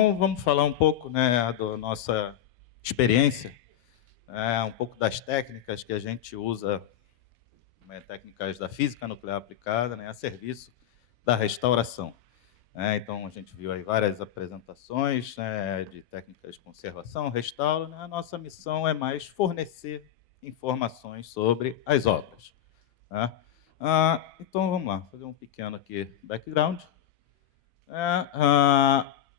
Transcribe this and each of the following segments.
Então, vamos falar um pouco, né, da nossa experiência, um pouco das técnicas que a gente usa, né, técnicas da física nuclear aplicada, né, a serviço da restauração. Então, a gente viu aí várias apresentações, né, de técnicas de conservação, restauro. Né, a nossa missão é mais fornecer informações sobre as obras. Né? Então, vamos lá, fazer um pequeno aqui background.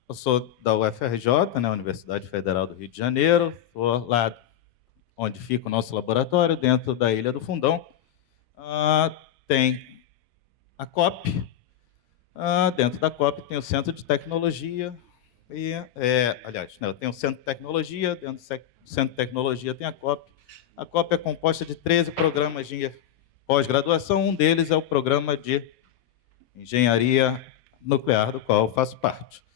Eu sou da UFRJ, né, Universidade Federal do Rio de Janeiro, estou lá onde fica o nosso laboratório, dentro da Ilha do Fundão. Tem a COP, dentro da COP tem o Centro de Tecnologia, e, aliás, né, tem o Centro de Tecnologia, dentro do Centro de Tecnologia tem a COP. A COP é composta de 13 programas de pós-graduação, um deles é o programa de Engenharia Nuclear, do qual eu faço parte.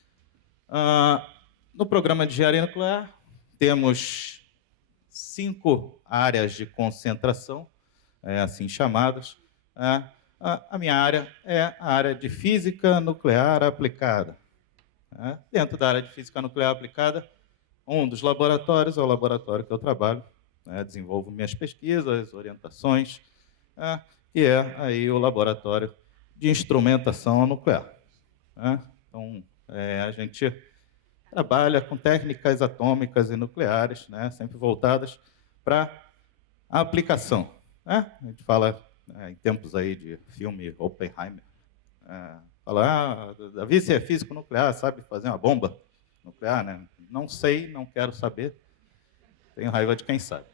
No programa de Engenharia Nuclear, temos 5 áreas de concentração, assim chamadas. A minha área é a área de Física Nuclear Aplicada. Dentro da área de Física Nuclear Aplicada, um dos laboratórios é o laboratório que eu trabalho, desenvolvo minhas pesquisas, orientações, que é aí o laboratório de instrumentação nuclear. Então, a gente trabalha com técnicas atômicas e nucleares, sempre voltadas para a aplicação. A gente fala, em tempos aí de filme Oppenheimer, fala, Davi, você é físico nuclear, sabe fazer uma bomba nuclear? Né? Não sei, não quero saber, tenho raiva de quem sabe.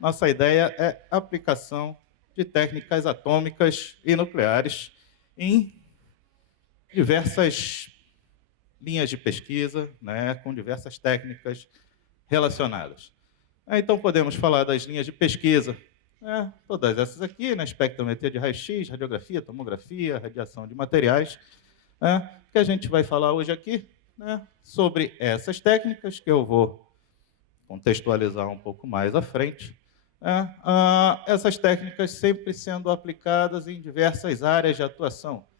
Nossa ideia é a aplicação de técnicas atômicas e nucleares em diversas linhas de pesquisa, com diversas técnicas relacionadas. Então, podemos falar das linhas de pesquisa, todas essas aqui, espectrometria de raio-x, radiografia, tomografia, radiação de materiais, que a gente vai falar hoje aqui, sobre essas técnicas, que eu vou contextualizar um pouco mais à frente. Essas técnicas sempre sendo aplicadas em diversas áreas de atuação.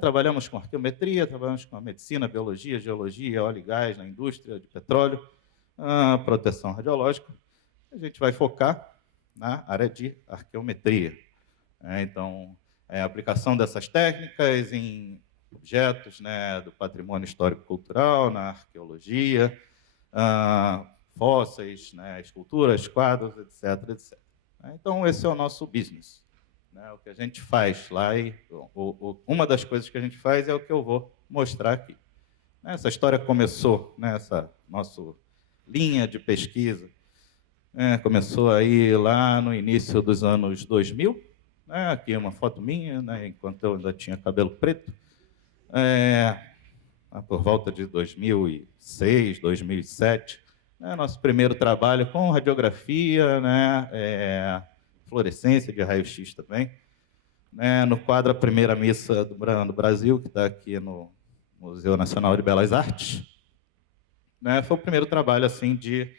Trabalhamos com arqueometria, trabalhamos com a medicina, biologia, geologia, óleo e gás, na indústria de petróleo, proteção radiológica. A gente vai focar na área de arqueometria. Então, a aplicação dessas técnicas em objetos do patrimônio histórico-cultural, na arqueologia, fósseis, esculturas, quadros, etc, etc. Então, esse é o nosso business. O que a gente faz lá, uma das coisas que a gente faz é o que eu vou mostrar aqui. Essa história começou nessa nossa linha de pesquisa, começou aí lá no início dos anos 2000, aqui uma foto minha, enquanto eu ainda tinha cabelo preto, por volta de 2006, 2007, nosso primeiro trabalho com radiografia, fluorescência de raio-x também, no quadro A Primeira Missa do Brasil, que está aqui no Museu Nacional de Belas Artes. Foi o primeiro trabalho assim, de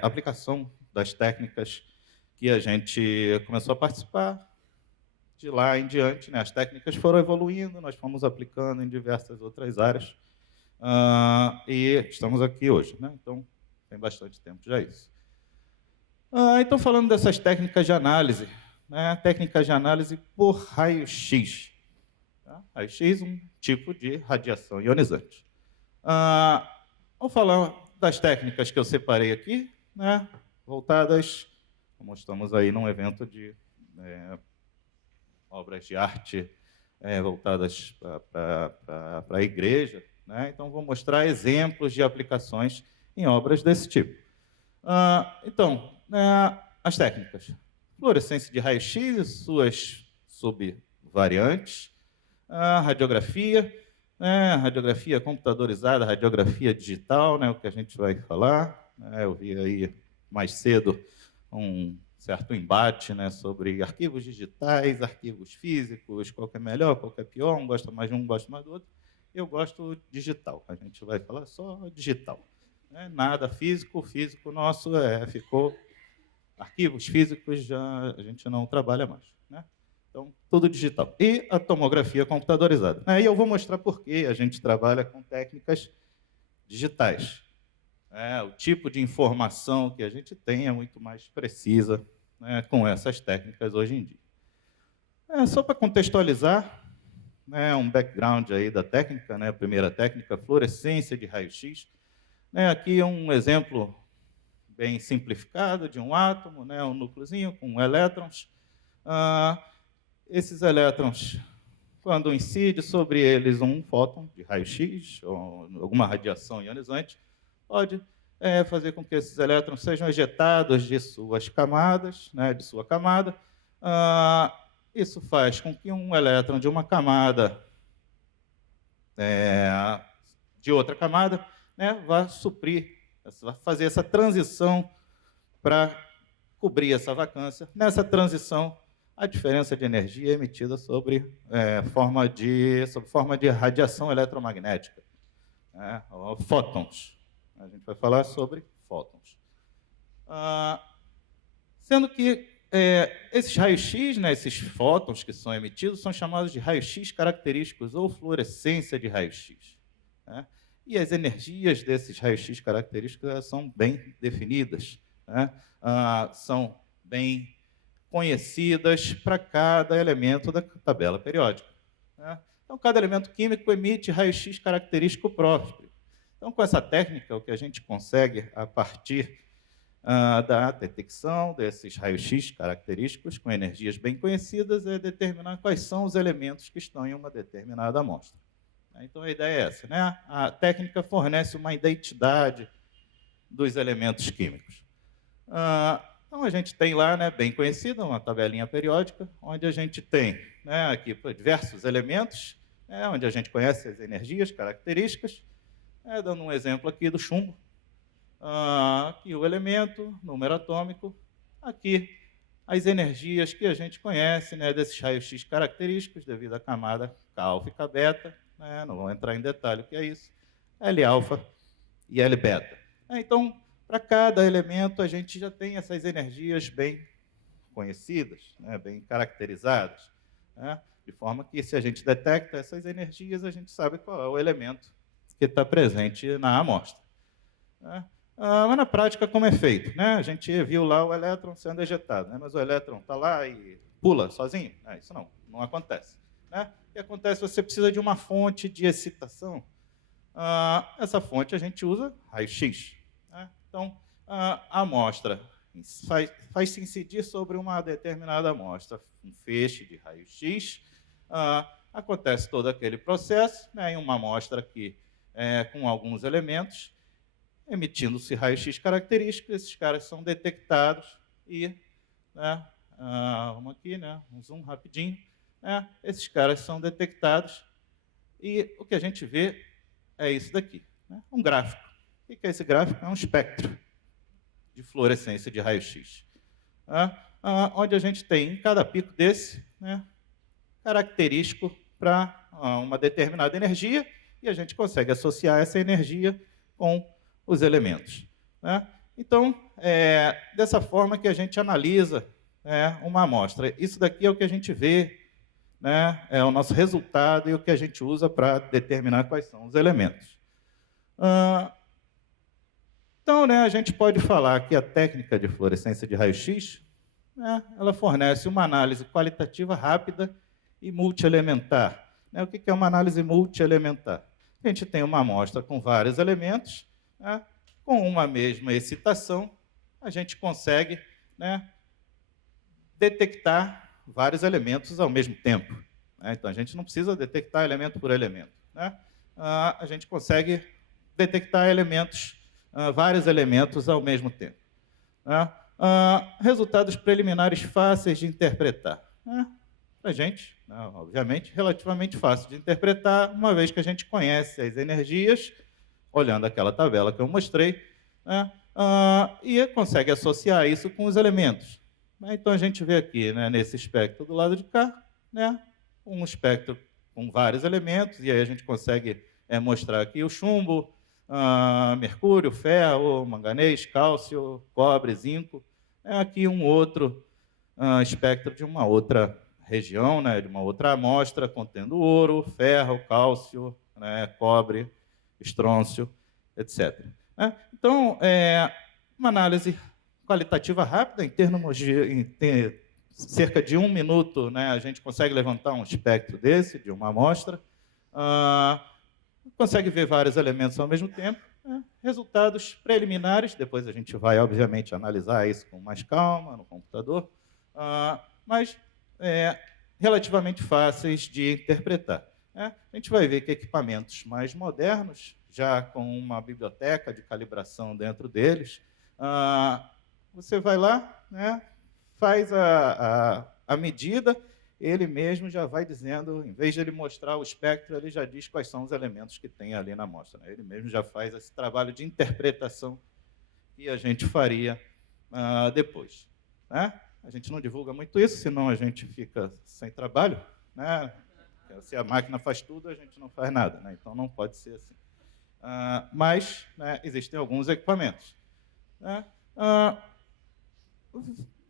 aplicação das técnicas que a gente começou a participar. De lá em diante, as técnicas foram evoluindo, nós fomos aplicando em diversas outras áreas, e estamos aqui hoje. Então, tem bastante tempo já isso. Então, falando dessas técnicas de análise, técnicas de análise por raio-x. Raio-x é um tipo de radiação ionizante. Vamos falar das técnicas que eu separei aqui, voltadas, como estamos aí num evento de obras de arte voltadas para a igreja, então vou mostrar exemplos de aplicações em obras desse tipo. Então, as técnicas. Fluorescência de raio-x e suas subvariantes, radiografia, radiografia computadorizada, radiografia digital, o que a gente vai falar. Eu vi aí mais cedo um certo embate sobre arquivos digitais, arquivos físicos, qual que é melhor, qual que é pior, um gosta mais de um, gosta mais do outro. Eu gosto digital, a gente vai falar só digital. Nada físico, físico nosso ficou... Arquivos físicos já a gente não trabalha mais. Então, tudo digital. E a tomografia computadorizada. E eu vou mostrar por que a gente trabalha com técnicas digitais. O tipo de informação que a gente tem é muito mais precisa, né, com essas técnicas hoje em dia. Só para contextualizar, né, um background aí da técnica, né, a primeira técnica, fluorescência de raio-x. Aqui um exemplo bem simplificado de um átomo, né, um núcleozinho com elétrons. Esses elétrons, quando incide sobre eles um fóton de raio-x, ou alguma radiação ionizante, pode fazer com que esses elétrons sejam ejetados de suas camadas, né, de sua camada. Isso faz com que um elétron de uma camada, de outra camada, né, vá suprir, vai fazer essa transição para cobrir essa vacância. Nessa transição, a diferença de energia é emitida sob forma de radiação eletromagnética, fótons. A gente vai falar sobre fótons. Sendo que esses raios-x, né, esses fótons que são emitidos, são chamados de raios-x característicos ou fluorescência de raios-x. Né? E as energias desses raios-x característicos são bem definidas, né? São bem conhecidas para cada elemento da tabela periódica. Né? Então, cada elemento químico emite raio-x característico próprio. Então, com essa técnica, o que a gente consegue, a partir da detecção desses raios-x característicos com energias bem conhecidas, é determinar quais são os elementos que estão em uma determinada amostra. Então, a ideia é essa, né? A técnica fornece uma identidade dos elementos químicos. Então, a gente tem lá, né, bem conhecida, uma tabelinha periódica, onde a gente tem, né, aqui diversos elementos, onde a gente conhece as energias características. Dando um exemplo aqui do chumbo. Aqui o elemento, número atômico. Aqui as energias que a gente conhece, né, desses raios-x característicos, devido à camada K-alfa e K-beta. Não vou entrar em detalhe o que é isso. L-alfa e L-beta. Então, para cada elemento, a gente já tem essas energias bem conhecidas, né, bem caracterizadas. De forma que, se a gente detecta essas energias, a gente sabe qual é o elemento que está presente na amostra. Mas na prática, como é feito? A gente viu lá o elétron sendo ejetado, mas o elétron está lá e pula sozinho? Isso não acontece. O que acontece? Você precisa de uma fonte de excitação. Essa fonte a gente usa raio-x. Então, a amostra faz-se incidir sobre uma determinada amostra, um feixe de raio-x. Acontece todo aquele processo, em uma amostra aqui com alguns elementos, emitindo-se raios-x característicos. Esses caras são detectados e, vamos aqui, um zoom rapidinho, esses caras são detectados e o que a gente vê é isso daqui, um gráfico. O que é esse gráfico? É um espectro de fluorescência de raio-x, onde a gente tem, em cada pico desse, característico para uma determinada energia, e a gente consegue associar essa energia com os elementos. Então, dessa forma que a gente analisa uma amostra. Isso daqui é o que a gente vê, é o nosso resultado e o que a gente usa para determinar quais são os elementos. Então, a gente pode falar que a técnica de fluorescência de raio-x, ela fornece uma análise qualitativa rápida e multielementar. O que é uma análise multielementar? A gente tem uma amostra com vários elementos, com uma mesma excitação, a gente consegue detectar vários elementos ao mesmo tempo. Então, a gente não precisa detectar elemento por elemento. A gente consegue detectar vários elementos ao mesmo tempo. Resultados preliminares fáceis de interpretar. Para a gente, obviamente, relativamente fácil de interpretar, uma vez que a gente conhece as energias, olhando aquela tabela que eu mostrei, e consegue associar isso com os elementos. Então, a gente vê aqui, nesse espectro do lado de cá, um espectro com vários elementos, e aí a gente consegue mostrar aqui o chumbo, mercúrio, ferro, manganês, cálcio, cobre, zinco. Aqui um outro espectro de uma outra região, de uma outra amostra, contendo ouro, ferro, cálcio, cobre, estrôncio etc. Né? Então, uma análise qualitativa rápida, cerca de 1 minuto, né, a gente consegue levantar um espectro desse, de uma amostra, consegue ver vários elementos ao mesmo tempo, né? Resultados preliminares, depois a gente vai, obviamente, analisar isso com mais calma no computador, mas relativamente fáceis de interpretar. Né? A gente vai ver que equipamentos mais modernos, já com uma biblioteca de calibração dentro deles, você vai lá, né, faz a medida, ele mesmo já vai dizendo, em vez de ele mostrar o espectro, ele já diz quais são os elementos que tem ali na amostra. Né? Ele mesmo já faz esse trabalho de interpretação que a gente faria depois. Né? A gente não divulga muito isso, senão a gente fica sem trabalho. Né? Se a máquina faz tudo, a gente não faz nada. Né? Então, não pode ser assim. Mas, né, existem alguns equipamentos. Né?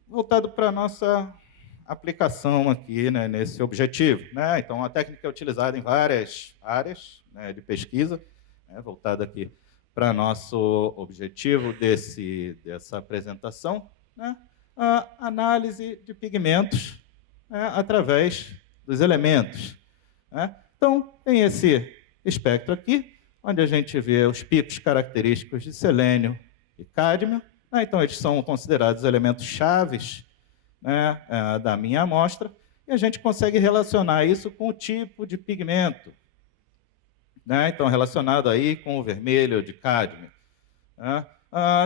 Voltado para a nossa aplicação aqui, né, nesse objetivo. Né? Então, a técnica é utilizada em várias áreas, né, de pesquisa, né, voltada aqui para nosso objetivo dessa apresentação, né, a análise de pigmentos, né, através dos elementos. Né? Então, tem esse espectro aqui, onde a gente vê os picos característicos de selênio e cádmio. Né? Então, eles são considerados elementos chaves, né, da minha amostra, e a gente consegue relacionar isso com o tipo de pigmento. Né? Então, relacionado aí com o vermelho de cádmio. Né?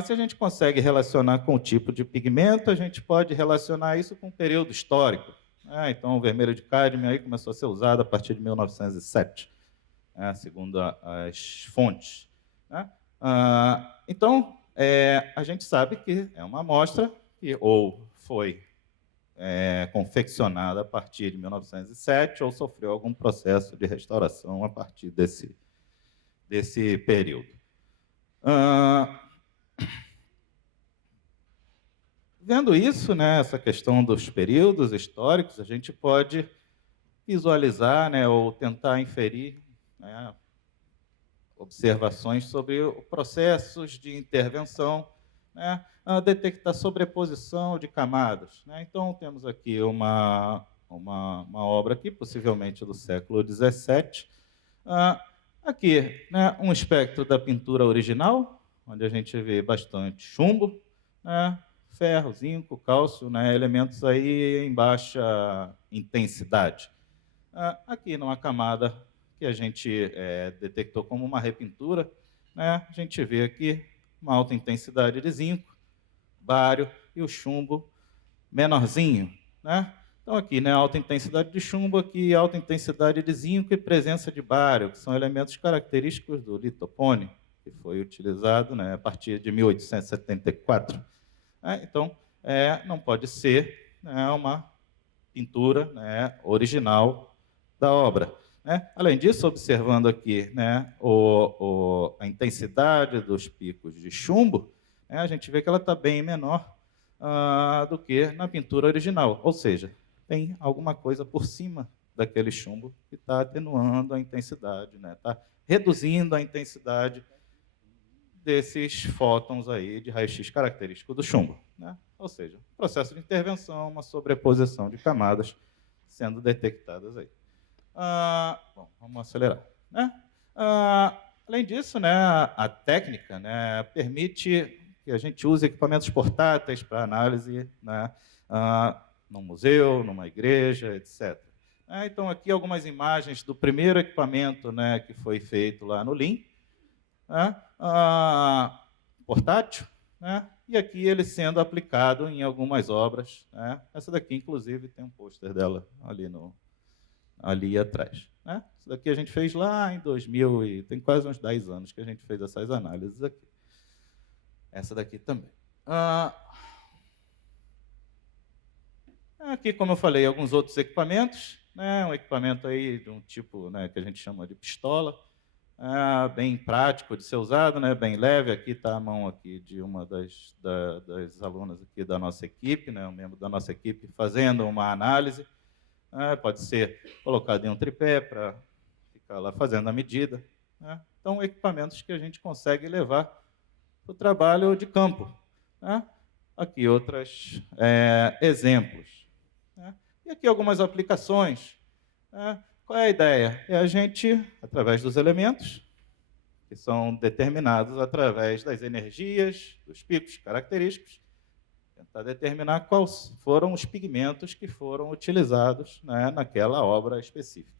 Se a gente consegue relacionar com o tipo de pigmento, a gente pode relacionar isso com o período histórico. Né? Então, o vermelho de cádmio aí começou a ser usado a partir de 1907, né, segundo as fontes. Né? Então, a gente sabe que é uma amostra que ou foi confeccionada a partir de 1907 ou sofreu algum processo de restauração a partir desse período. Vendo isso, né, essa questão dos períodos históricos, a gente pode visualizar, né, ou tentar inferir, né, observações sobre processos de intervenção, né, detectar sobreposição de camadas. Né? Então, temos aqui uma obra aqui, possivelmente do século XVII. Aqui, né, um espectro da pintura original, onde a gente vê bastante chumbo, né, ferro, zinco, cálcio, né, elementos aí em baixa intensidade. Aqui, numa camada que a gente detectou como uma repintura, né, a gente vê aqui uma alta intensidade de zinco, bário e o chumbo menorzinho. Né? Então, aqui, né, alta intensidade de chumbo, aqui alta intensidade de zinco e presença de bário, que são elementos característicos do litopone, que foi utilizado, né, a partir de 1874. Então, não pode ser, né, uma pintura, né, original da obra. Né? Além disso, observando aqui, né, a intensidade dos picos de chumbo, né, a gente vê que ela está bem menor do que na pintura original. Ou seja, tem alguma coisa por cima daquele chumbo que está atenuando a intensidade, né? Está reduzindo a intensidade desses fótons aí de raio-x característico do chumbo. Né? Ou seja, processo de intervenção, uma sobreposição de camadas sendo detectadas aí. Bom, vamos acelerar. Né? Além disso, né, a técnica, né, permite que a gente use equipamentos portáteis para análise, né, num museu, numa igreja, etc. Então, aqui algumas imagens do primeiro equipamento, né, que foi feito lá no LIM, né, portátil, né, e aqui ele sendo aplicado em algumas obras. Né. Essa daqui, inclusive, tem um pôster dela ali atrás. Né. Isso daqui a gente fez lá em 2000, e tem quase uns 10 anos que a gente fez essas análises aqui. Essa daqui também. Aqui, como eu falei, alguns outros equipamentos. Né, um equipamento aí de um tipo, né, que a gente chama de pistola, bem prático de ser usado, né, bem leve. Aqui está a mão aqui de uma das alunas aqui da nossa equipe, né, um membro da nossa equipe, fazendo uma análise. Pode ser colocado em um tripé para ficar lá fazendo a medida. Né. Então, equipamentos que a gente consegue levar para o trabalho de campo. Né? Aqui outros exemplos. Né? E aqui algumas aplicações. Né? Qual é a ideia? É a gente, através dos elementos, que são determinados através das energias, dos picos característicos, tentar determinar quais foram os pigmentos que foram utilizados, né, naquela obra específica.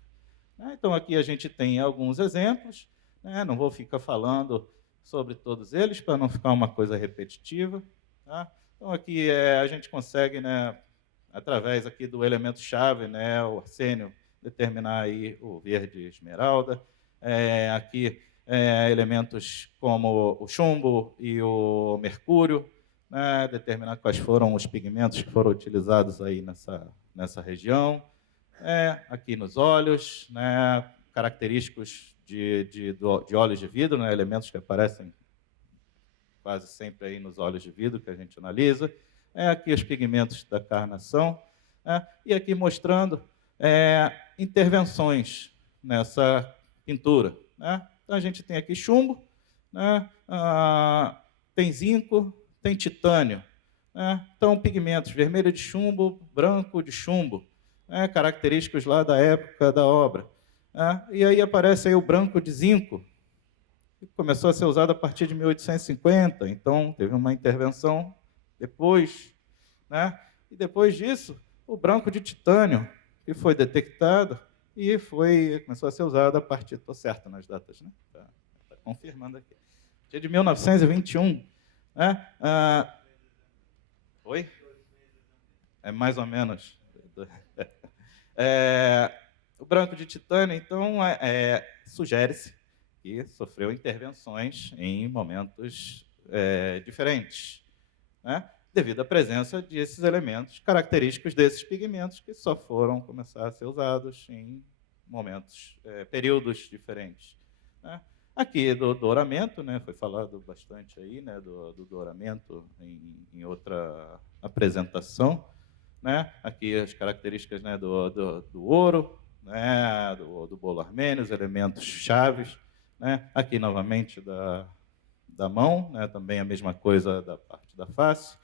Então, aqui a gente tem alguns exemplos, né, não vou ficar falando sobre todos eles, para não ficar uma coisa repetitiva. Tá? Então, aqui a gente consegue, né, através aqui do elemento-chave, né, o arsênio, determinar aí o verde esmeralda. Aqui, elementos como o chumbo e o mercúrio, né, determinar quais foram os pigmentos que foram utilizados aí nessa região. Aqui nos óleos, né, característicos de óleos de vidro, né, elementos que aparecem quase sempre aí nos óleos de vidro que a gente analisa. Aqui os pigmentos da carnação. E aqui mostrando intervenções nessa pintura. Né? Então, a gente tem aqui chumbo, né? Tem zinco, tem titânio. Né? Então, pigmentos vermelho de chumbo, branco de chumbo, característicos lá da época da obra. E aí aparece aí o branco de zinco, que começou a ser usado a partir de 1850, então teve uma intervenção depois. Né? E depois disso, o branco de titânio, que foi detectado e começou a ser usado a partir... Estou certo nas datas, né? Tá confirmando aqui. A partir de 1921. Né? Oi? É mais ou menos. O branco de titânio, então, sugere-se que sofreu intervenções em momentos diferentes, né? Devido à presença desses elementos característicos desses pigmentos que só foram começar a ser usados em momentos, períodos diferentes. Né? Aqui do douramento, né, foi falado bastante aí, né, do douramento em outra apresentação. Né? Aqui as características, né, do ouro, né, do bolo armênio, os elementos chaves. Né? Aqui, novamente, da mão, né, também a mesma coisa da parte da face.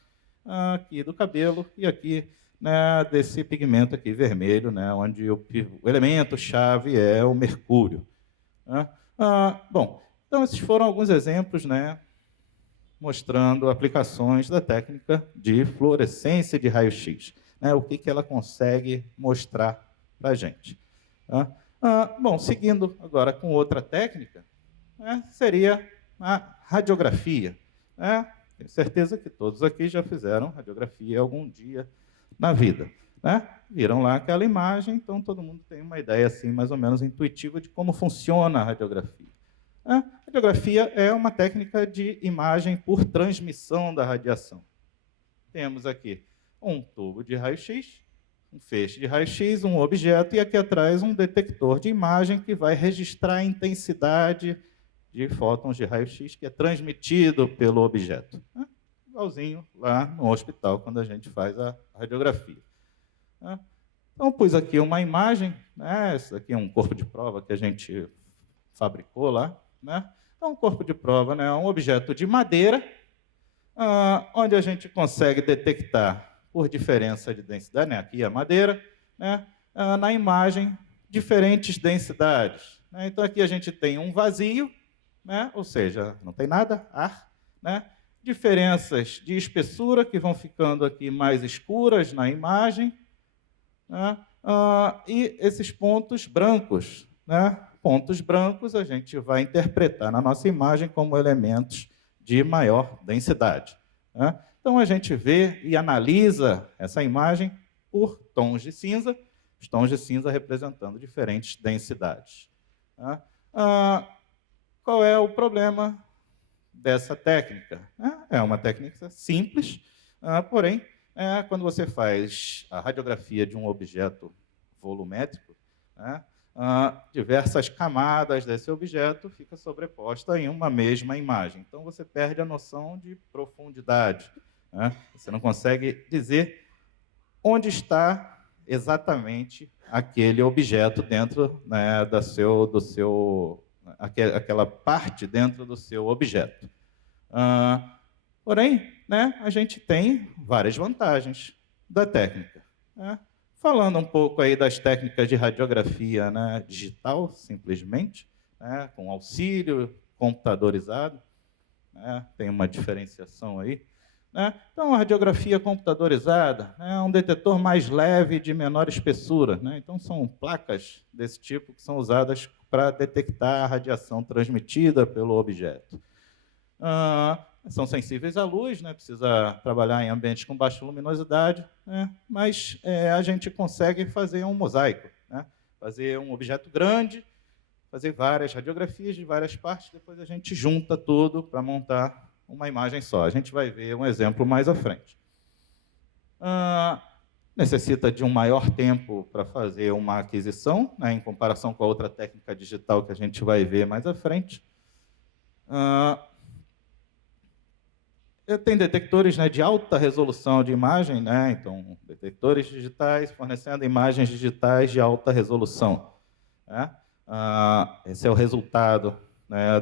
Aqui do cabelo e aqui, né, desse pigmento aqui vermelho, né, onde o elemento-chave é o mercúrio. Né? Bom, então esses foram alguns exemplos, né, mostrando aplicações da técnica de fluorescência de raio-x. Né, o que ela consegue mostrar para a gente. Bom, seguindo agora com outra técnica, né, seria a radiografia. Né? Tenho certeza que todos aqui já fizeram radiografia algum dia na vida. Né? Viram lá aquela imagem, então todo mundo tem uma ideia assim, mais ou menos intuitiva de como funciona a radiografia. A radiografia é uma técnica de imagem por transmissão da radiação. Temos aqui um tubo de raio-x, um feixe de raio-x, um objeto, e aqui atrás um detector de imagem que vai registrar a intensidade de fótons de raio-x que é transmitido pelo objeto. Igualzinho lá no hospital, quando a gente faz a radiografia. Então, pus aqui uma imagem, né? Esse aqui é um corpo de prova que a gente fabricou lá. Né? Então, um corpo de prova, né? Um objeto de madeira, onde a gente consegue detectar, por diferença de densidade, né? Aqui a madeira, né? Na imagem, diferentes densidades. Né? Então, aqui a gente tem um vazio, né? Ou seja, não tem nada, ar. Né? Diferenças de espessura que vão ficando aqui mais escuras na imagem. Né? E esses pontos brancos. Né? Pontos brancos a gente vai interpretar na nossa imagem como elementos de maior densidade. Né? Então, a gente vê e analisa essa imagem por tons de cinza, os tons de cinza representando diferentes densidades. Né? Qual é o problema dessa técnica? É uma técnica simples, porém, quando você faz a radiografia de um objeto volumétrico, né, diversas camadas desse objeto ficam sobrepostas em uma mesma imagem. Então, você perde a noção de profundidade. Né? Você não consegue dizer onde está exatamente aquele objeto dentro, né, aquela parte dentro do seu objeto. Porém, né, a gente tem várias vantagens da técnica. Né? Falando um pouco aí das técnicas de radiografia, né, digital, simplesmente, né, com auxílio computadorizado, né, tem uma diferenciação aí. Né? Então, a radiografia computadorizada, né, é um detetor mais leve de menor espessura. Né? Então, são placas desse tipo que são usadas para detectar a radiação transmitida pelo objeto. São sensíveis à luz, né? Precisa trabalhar em ambientes com baixa luminosidade, né? Mas a gente consegue fazer um mosaico, né? Fazer um objeto grande, fazer várias radiografias de várias partes, depois a gente junta tudo para montar uma imagem só. A gente vai ver um exemplo mais à frente. Necessita de um maior tempo para fazer uma aquisição, né, em comparação com a outra técnica digital que a gente vai ver mais à frente. Tem detectores, né, de alta resolução de imagem, né, então, detectores digitais fornecendo imagens digitais de alta resolução. Né? Esse é o resultado, né,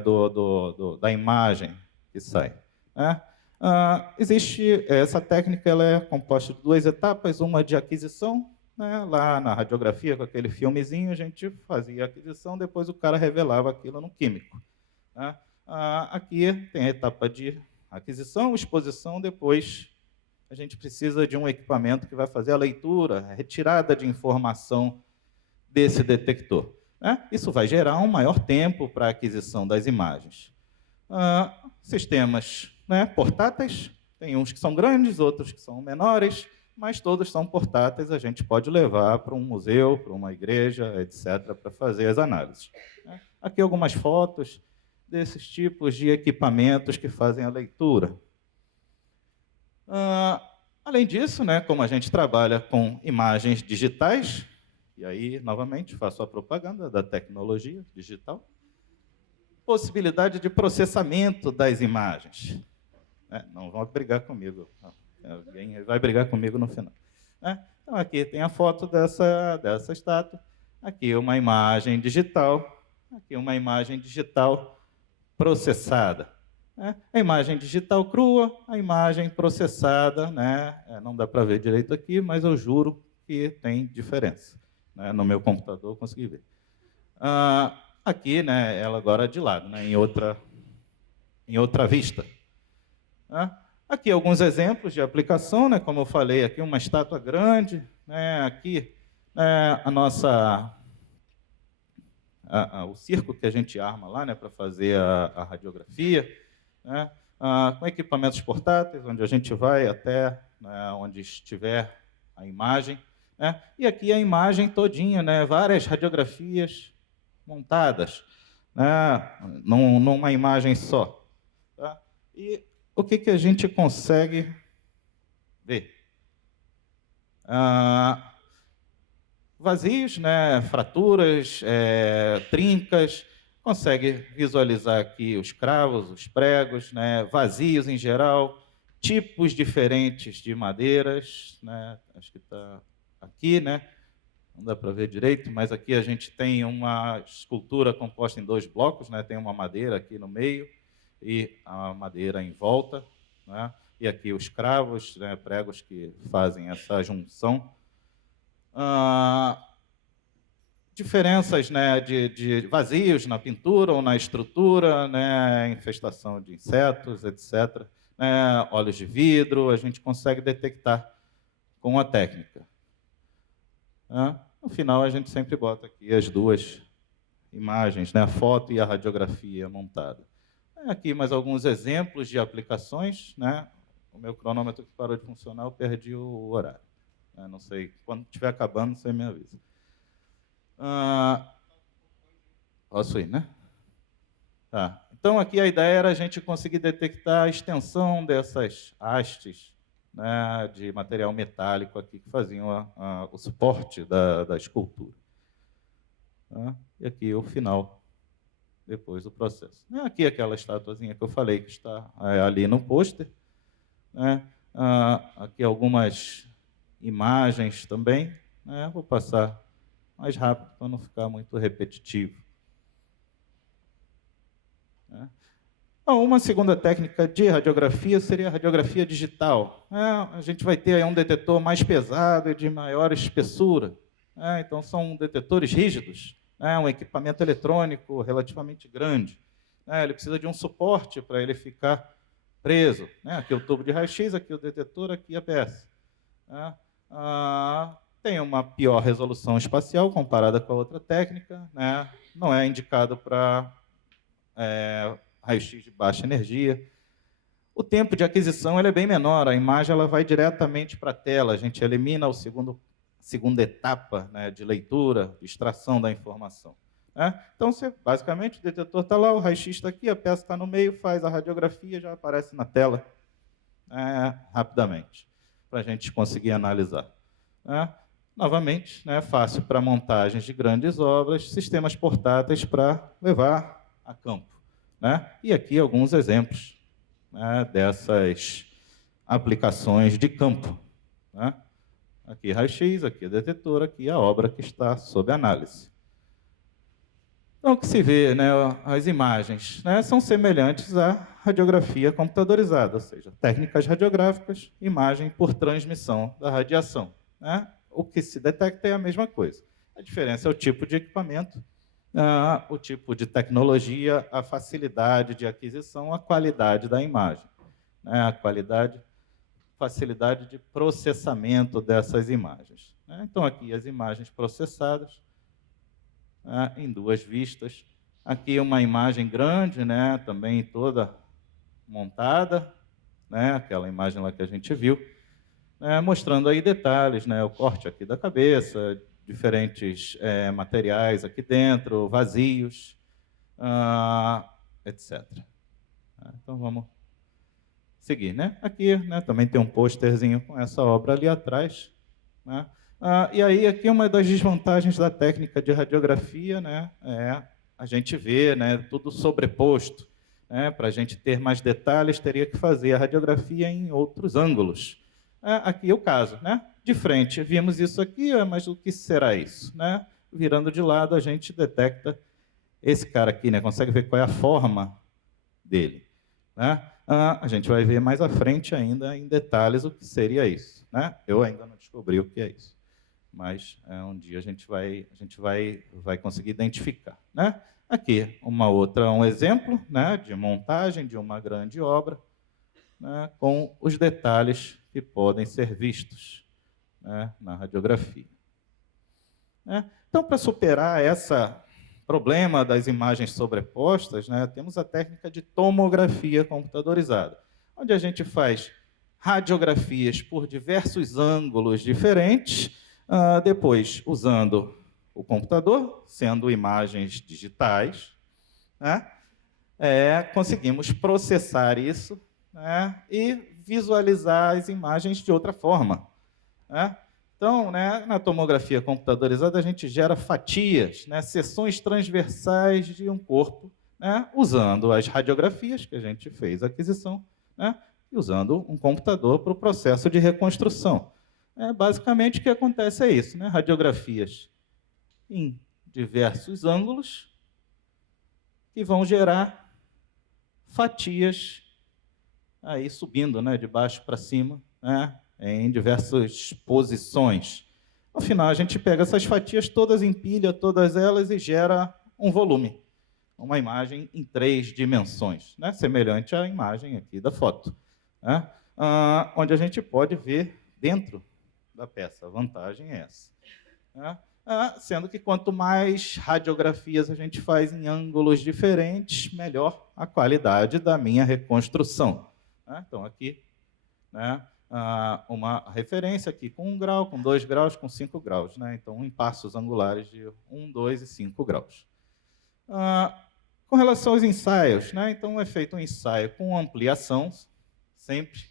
da imagem que sai. Né? Existe essa técnica, ela é composta de duas etapas, uma de aquisição, né, lá na radiografia, com aquele filmezinho, a gente fazia a aquisição, depois o cara revelava aquilo no químico. Né? Aqui tem a etapa de aquisição, exposição, depois a gente precisa de um equipamento que vai fazer a leitura, a retirada de informação desse detector. Né? Isso vai gerar um maior tempo para a aquisição das imagens. Sistemas, né, portáteis, tem uns que são grandes, outros que são menores, mas todos são portáteis, a gente pode levar para um museu, para uma igreja, etc., para fazer as análises. Né? Aqui algumas fotos desses tipos de equipamentos que fazem a leitura. Além disso, né, como a gente trabalha com imagens digitais, e aí, novamente, faço a propaganda da tecnologia digital, possibilidade de processamento das imagens. Não vão brigar comigo. Alguém vai brigar comigo no final. Então, aqui tem a foto dessa estátua. Aqui uma imagem digital. Aqui uma imagem digital processada. A imagem digital crua, a imagem processada, né? Não dá para ver direito aqui, mas eu juro que tem diferença. Né? No meu computador eu consegui ver. Aqui, né, ela agora de lado, né, em outra vista. Aqui alguns exemplos de aplicação, né, como eu falei, aqui uma estátua grande, né, aqui o circo que a gente arma lá, né, para fazer a radiografia, né, com equipamentos portáteis, onde a gente vai até, né, onde estiver a imagem, né, e aqui a imagem todinha, né, várias radiografias montadas, né, numa imagem só. Tá? E o que a gente consegue ver? Vazios, né, fraturas, trincas, consegue visualizar aqui os cravos, os pregos, né, vazios em geral, tipos diferentes de madeiras, né, acho que está aqui, né, não dá para ver direito, mas aqui a gente tem uma escultura composta em 2 blocos, né, tem uma madeira aqui no meio e a madeira em volta, né, e aqui os cravos, né, pregos que fazem essa junção. Diferenças, né, de vazios na pintura ou na estrutura, né, infestação de insetos, etc. Né, olhos de vidro, a gente consegue detectar com a técnica. No final, a gente sempre bota aqui as duas imagens, né, a foto e a radiografia montada. Aqui mais alguns exemplos de aplicações. Né, o meu cronômetro que parou de funcionar, eu perdi o horário. Não sei, quando estiver acabando, você me avisa. Posso ir, né? Tá. Então, aqui a ideia era a gente conseguir detectar a extensão dessas hastes, né, de material metálico aqui que faziam o suporte da escultura. E aqui o final, depois do processo. Aqui aquela estatuazinha que eu falei, que está ali no pôster. Né? Aqui algumas imagens também. Né? Vou passar mais rápido para não ficar muito repetitivo. né? Bom, uma segunda técnica de radiografia seria a radiografia digital. A gente vai ter aí um detetor mais pesado e de maior espessura. Então, são detetores rígidos, um equipamento eletrônico relativamente grande. Ele precisa de um suporte para ele ficar preso. Aqui o tubo de raio-x, aqui o detetor, aqui a peça. Tem uma pior resolução espacial comparada com a outra técnica. Não é indicado para raio-x de baixa energia. O tempo de aquisição ele é bem menor, a imagem ela vai diretamente para a tela, a gente elimina a segunda etapa, de leitura, de extração da informação. Então, basicamente, o detetor está lá, o raio-x está aqui, a peça está no meio, faz a radiografia, já aparece na tela rapidamente, para a gente conseguir analisar. Novamente, fácil para montagens de grandes obras, sistemas portáteis para levar a campo. E aqui alguns exemplos dessas aplicações de campo. Aqui raio-x, aqui detetor, aqui a obra que está sob análise. Então, o que se vê, as imagens são semelhantes à radiografia computadorizada, ou seja, técnicas radiográficas, imagem por transmissão da radiação. O que se detecta é a mesma coisa. A diferença é o tipo de equipamento, o tipo de tecnologia, a facilidade de aquisição, a qualidade da imagem, a facilidade de processamento dessas imagens. Então, aqui as imagens processadas em duas vistas. Aqui uma imagem grande, também toda montada, aquela imagem lá que a gente viu, mostrando aí detalhes, o corte aqui da cabeça, diferentes materiais aqui dentro, vazios, etc. Então, vamos seguir. Aqui também tem um pôsterzinho com essa obra ali atrás. E aí, aqui uma das desvantagens da técnica de radiografia é a gente ver tudo sobreposto. Para a gente ter mais detalhes, teria que fazer a radiografia em outros ângulos. Aqui é o caso. De frente, vimos isso aqui, mas o que será isso? Virando de lado, a gente detecta esse cara aqui, consegue ver qual é a forma dele. A gente vai ver mais à frente ainda, em detalhes, o que seria isso. Eu ainda não descobri o que é isso, mas um dia a gente vai conseguir identificar. Aqui, um exemplo de montagem de uma grande obra, com os detalhes que podem ser vistos na radiografia. Então, para superar esse problema das imagens sobrepostas, temos a técnica de tomografia computadorizada, onde a gente faz radiografias por diversos ângulos diferentes, depois usando o computador, sendo imagens digitais, conseguimos processar isso e visualizar as imagens de outra forma. Então, na tomografia computadorizada, a gente gera fatias, seções transversais de um corpo, usando as radiografias que a gente fez a aquisição, e usando um computador para o processo de reconstrução. Basicamente, o que acontece é isso, radiografias em diversos ângulos que vão gerar fatias aí subindo, de baixo para cima, em diversas posições. No final, a gente pega essas fatias todas, empilha todas elas e gera um volume, uma imagem em 3 dimensões, semelhante à imagem aqui da foto, onde a gente pode ver dentro da peça. A vantagem é essa. Sendo que quanto mais radiografias a gente faz em ângulos diferentes, melhor a qualidade da minha reconstrução. Então, aqui, uma referência aqui com 1 grau, com 2 graus, com 5 graus. Então, em passos angulares de 1, 2 e 5 graus. Com relação aos ensaios, então é feito um ensaio com ampliação, sempre,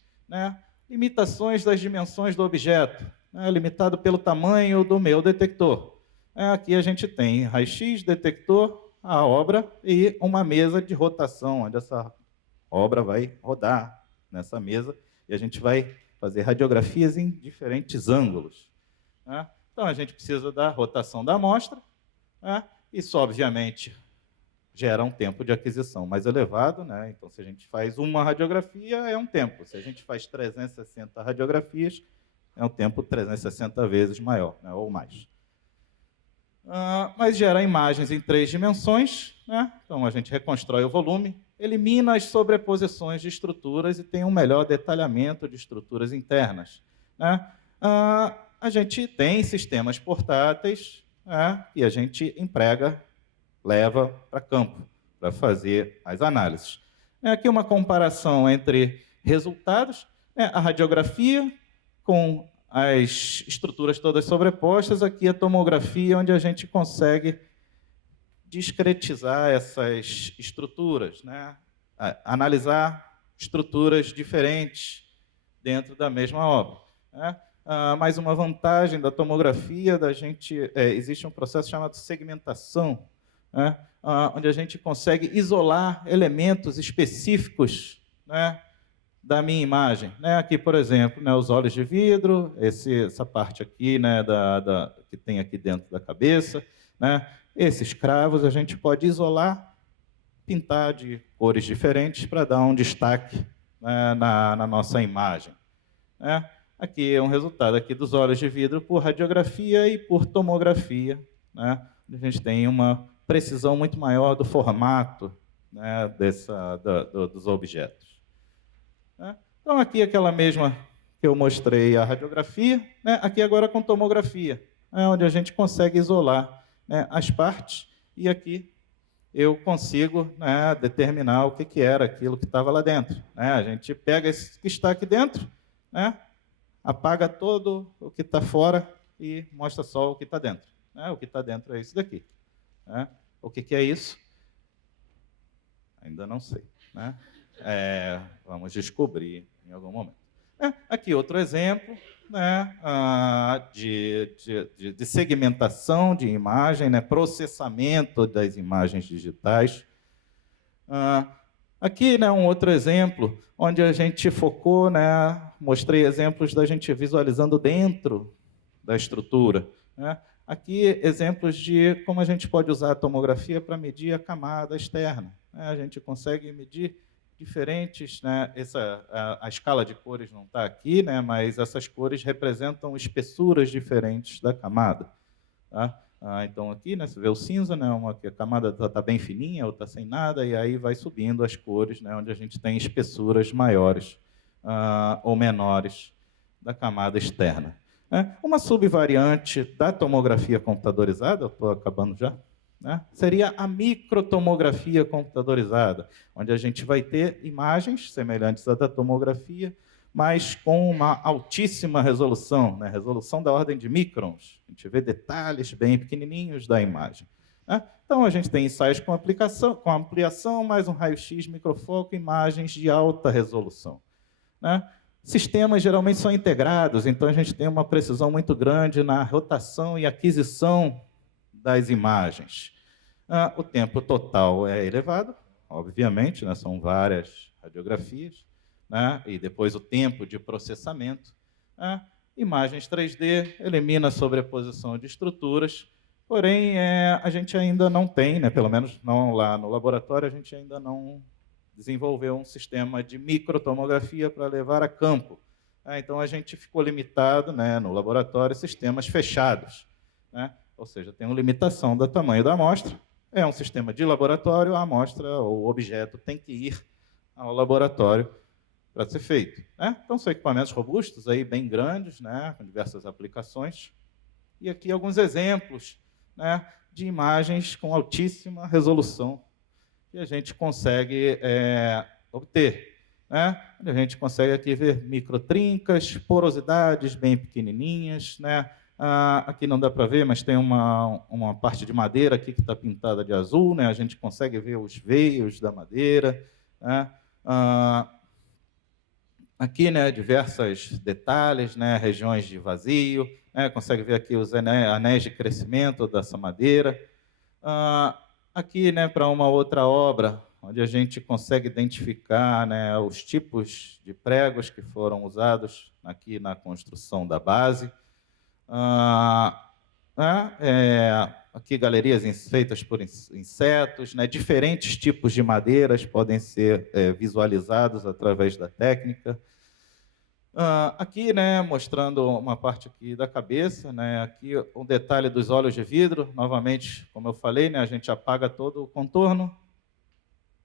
limitações das dimensões do objeto, limitado pelo tamanho do meu detector. Aqui a gente tem raio-x, detector, a obra e uma mesa de rotação, onde essa obra vai rodar nessa mesa e a gente vai fazer radiografias em diferentes ângulos. Então, a gente precisa da rotação da amostra. Isso, obviamente, gera um tempo de aquisição mais elevado, né? Então, se a gente faz uma radiografia, é um tempo. Se a gente faz 360 radiografias, é um tempo 360 vezes maior, né? Ou mais. Mas gera imagens em 3 dimensões, né? Então a gente reconstrói o volume, elimina as sobreposições de estruturas e tem um melhor detalhamento de estruturas internas, né? A gente tem sistemas portáteis, né, que a gente emprega, leva para campo, para fazer as análises. Aqui uma comparação entre resultados, né, a radiografia com as estruturas todas sobrepostas, aqui a tomografia, onde a gente consegue discretizar essas estruturas, né? Analisar estruturas diferentes dentro da mesma obra, né? Mais uma vantagem da tomografia, existe um processo chamado segmentação, né? Onde a gente consegue isolar elementos específicos, né, da minha imagem, né? Aqui, por exemplo, né, os olhos de vidro, essa parte aqui, né, que tem aqui dentro da cabeça, né? Esses cravos a gente pode isolar, pintar de cores diferentes para dar um destaque, né, na nossa imagem, né? Aqui é um resultado aqui dos olhos de vidro por radiografia e por tomografia, né? A gente tem uma precisão muito maior do formato, né, dos objetos. Então, aqui aquela mesma que eu mostrei, a radiografia, né? Aqui agora com tomografia, né? Onde a gente consegue isolar, né, as partes, e aqui eu consigo, né, determinar o que era aquilo que estava lá dentro, né? A gente pega esse que está aqui dentro, né, apaga todo o que está fora e mostra só o que está dentro, né? O que está dentro é isso daqui, né? O que é isso? Ainda não sei, né? Vamos descobrir em algum momento. Aqui outro exemplo, né, de segmentação de imagem, né, processamento das imagens digitais. Aqui, né, um outro exemplo, onde a gente focou, né, mostrei exemplos da gente visualizando dentro da estrutura, né? Aqui, exemplos de como a gente pode usar a tomografia para medir a camada externa, né? A gente consegue medir diferentes, né? A escala de cores não está aqui, né? Mas essas cores representam espessuras diferentes da camada, tá? Então aqui, né, você vê o cinza, né, que a camada está bem fininha, ou está sem nada, e aí vai subindo as cores, né, onde a gente tem espessuras maiores ou menores da camada externa. Uma subvariante da tomografia computadorizada, eu estou acabando já, né, seria a microtomografia computadorizada, onde a gente vai ter imagens semelhantes à da tomografia, mas com uma altíssima resolução, né, resolução da ordem de microns. A gente vê detalhes bem pequenininhos da imagem, né? Então, a gente tem ensaios com ampliação, mais um raio-x, microfoco, imagens de alta resolução, né? Sistemas geralmente são integrados, então a gente tem uma precisão muito grande na rotação e aquisição das imagens. O tempo total é elevado, obviamente, né, são várias radiografias, né, e depois o tempo de processamento. Imagens 3D, elimina a sobreposição de estruturas, porém, a gente ainda não tem, né, pelo menos não lá no laboratório, a gente ainda não desenvolveu um sistema de microtomografia para levar a campo. Então, a gente ficou limitado, né, no laboratório, sistemas fechados, né? Ou seja, tem uma limitação do tamanho da amostra. É um sistema de laboratório, a amostra ou o objeto tem que ir ao laboratório para ser feito, né? Então, são equipamentos robustos, aí, bem grandes, né, com diversas aplicações. E aqui alguns exemplos, né, de imagens com altíssima resolução que a gente consegue obter, né? A gente consegue aqui ver microtrincas, porosidades bem pequenininhas, né? Aqui não dá para ver, mas tem uma parte de madeira aqui que está pintada de azul, né? A gente consegue ver os veios da madeira, né? Aqui, né, diversos detalhes, né, regiões de vazio, né, consegue ver aqui os anéis de crescimento dessa madeira. Aqui, né, para uma outra obra, onde a gente consegue identificar, né, os tipos de pregos que foram usados aqui na construção da base. aqui galerias feitas por insetos, né? Diferentes tipos de madeiras podem ser visualizados através da técnica. Aqui, né, mostrando uma parte aqui da cabeça, né, aqui um detalhe dos olhos de vidro. Novamente, como eu falei, né, a gente apaga todo o contorno,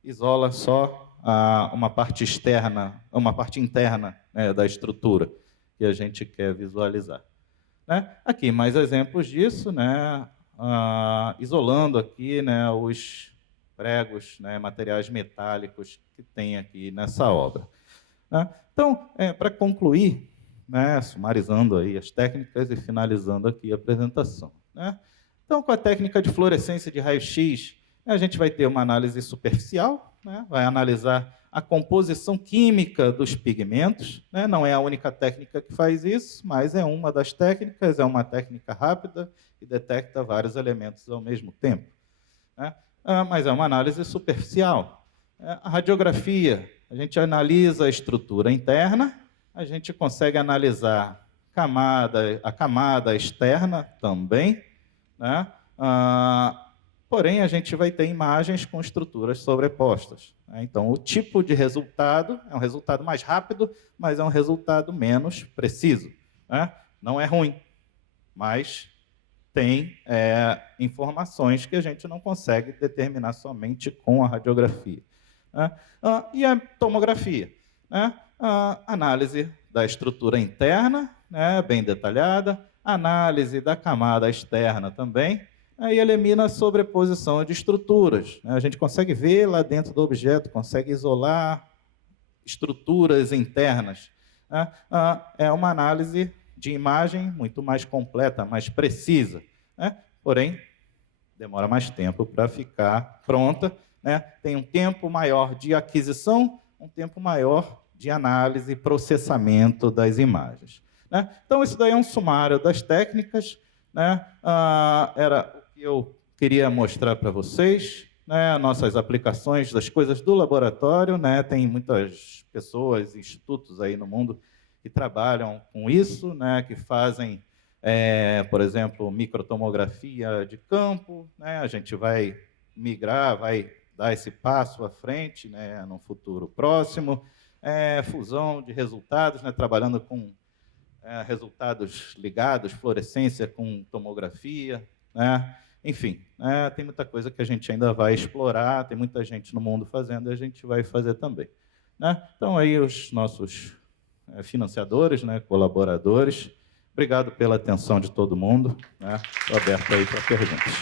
isola só uma parte externa, uma parte interna, né, da estrutura que a gente quer visualizar. Né? Aqui, mais exemplos disso, né, isolando aqui, né, os pregos, né, materiais metálicos que tem aqui nessa obra. Né? Então, para concluir, né, sumarizando aí as técnicas e finalizando aqui a apresentação. Né? Então, com a técnica de fluorescência de raio-x, a gente vai ter uma análise superficial, né, vai analisar a composição química dos pigmentos, né? Não é a única técnica que faz isso, mas é uma das técnicas, é uma técnica rápida que detecta vários elementos ao mesmo tempo. Né? Mas é uma análise superficial. A radiografia, a gente analisa a estrutura interna, a gente consegue analisar a camada externa também, né? Porém, a gente vai ter imagens com estruturas sobrepostas. Então, o tipo de resultado é um resultado mais rápido, mas é um resultado menos preciso. Né? Não é ruim, mas tem informações que a gente não consegue determinar somente com a radiografia. Né? E a tomografia? Né? A análise da estrutura interna, né, bem detalhada, análise da camada externa também, aí elimina a sobreposição de estruturas. A gente consegue ver lá dentro do objeto, consegue isolar estruturas internas. É uma análise de imagem muito mais completa, mais precisa. Porém, demora mais tempo para ficar pronta. Tem um tempo maior de aquisição, um tempo maior de análise e processamento das imagens. Então, isso daí é um sumário das técnicas. Era que eu queria mostrar para vocês, né, nossas aplicações das coisas do laboratório, né, tem muitas pessoas, institutos aí no mundo que trabalham com isso, né, que fazem, por exemplo, microtomografia de campo, né, a gente vai migrar, vai dar esse passo à frente, né, no futuro próximo, fusão de resultados, né, trabalhando com resultados ligados, fluorescência com tomografia, né? Enfim, tem muita coisa que a gente ainda vai explorar, tem muita gente no mundo fazendo e a gente vai fazer também. Né? Então, aí os nossos financiadores, né, colaboradores, obrigado pela atenção de todo mundo. Estou aberto aí para perguntas.